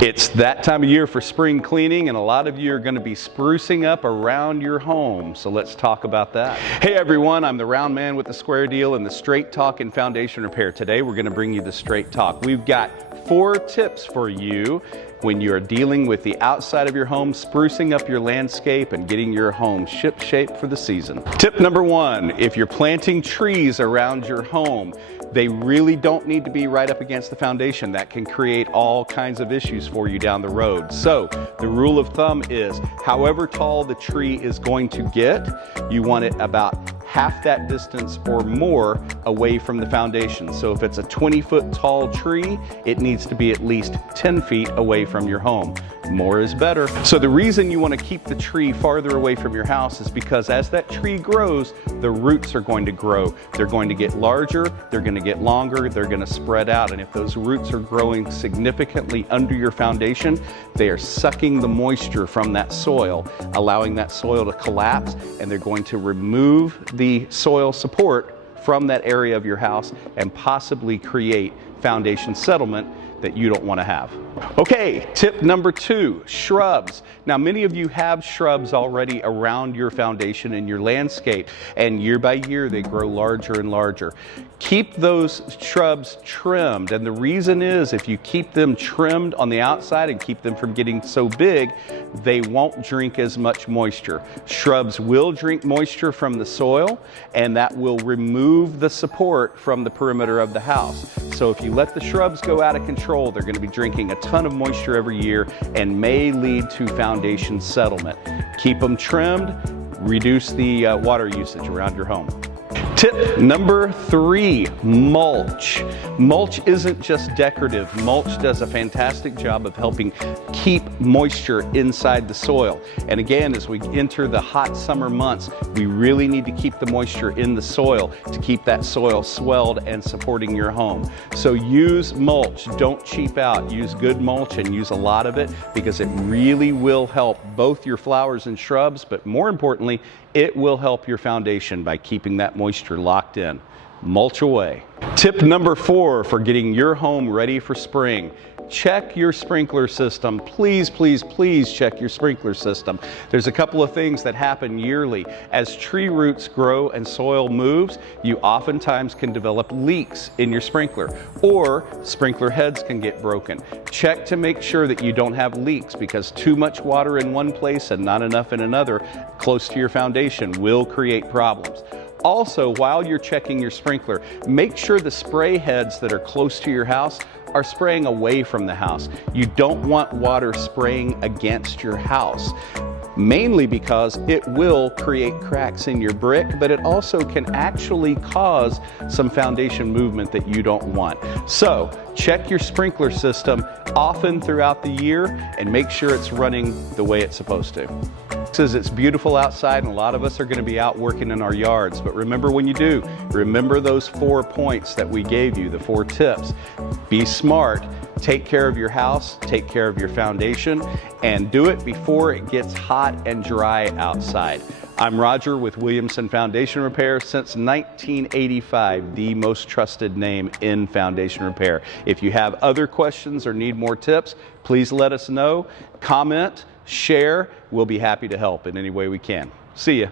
It's that time of year for spring cleaning, and a lot of you are going to be sprucing up around your home. So let's talk about that. Hey everyone, I'm the round man with the square deal and the straight talk in foundation repair. Today we're going to bring you the straight talk. We've got 4 tips for you when you're dealing with the outside of your home, sprucing up your landscape and getting your home ship shape for the season. Tip number 1, if you're planting trees around your home, they really don't need to be right up against the foundation. That can create all kinds of issues for you down the road. So the rule of thumb is, however tall the tree is going to get, you want it about half that distance or more away from the foundation. So if it's a 20-foot tall tree, it needs to be at least 10 feet away from your home. More is better. So the reason you want to keep the tree farther away from your house is because as that tree grows, the roots are going to grow. They're going to get larger, they're going to get longer, they're going to spread out. And if those roots are growing significantly under your foundation, they are sucking the moisture from that soil, allowing that soil to collapse, and they're going to remove the soil support from that area of your house and possibly create foundation settlement that you don't want to have. Okay, tip number 2, shrubs. Now many of you have shrubs already around your foundation in your landscape, and year by year they grow larger and larger. Keep those shrubs trimmed, and the reason is if you keep them trimmed on the outside and keep them from getting so big, they won't drink as much moisture. Shrubs will drink moisture from the soil, and that will remove the support from the perimeter of the house. So if you let the shrubs go out of control, they're going to be drinking a ton of moisture every year and may lead to foundation settlement. Keep them trimmed, reduce the water usage around your home. Tip number 3, mulch. Mulch isn't just decorative. Mulch does a fantastic job of helping keep moisture inside the soil. And again, as we enter the hot summer months, we really need to keep the moisture in the soil to keep that soil swelled and supporting your home. So use mulch. Don't cheap out. Use good mulch and use a lot of it, because it really will help both your flowers and shrubs, but more importantly, it will help your foundation by keeping that moisture locked in. Mulch away. Tip number 4 for getting your home ready for spring. Check your sprinkler system. Please, please, please check your sprinkler system. There's a couple of things that happen yearly. As tree roots grow and soil moves, you oftentimes can develop leaks in your sprinkler, or sprinkler heads can get broken. Check to make sure that you don't have leaks, because too much water in one place and not enough in another close to your foundation will create problems. Also, while you're checking your sprinkler, make sure the spray heads that are close to your house are spraying away from the house. You don't want water spraying against your house, mainly because it will create cracks in your brick, but it also can actually cause some foundation movement that you don't want. So check your sprinkler system often throughout the year and make sure it's running the way it's supposed to. It's beautiful outside, and a lot of us are going to be out working in our yards, but remember, when you do, remember those 4 points that we gave you, the 4 tips. Be smart, take care of your house, take care of your foundation, and do it before it gets hot and dry outside. I'm Roger with Williamson Foundation Repair, since 1985, the most trusted name in foundation repair. If you have other questions or need more tips, please let us know. Comment, share. We'll be happy to help in any way we can. See ya.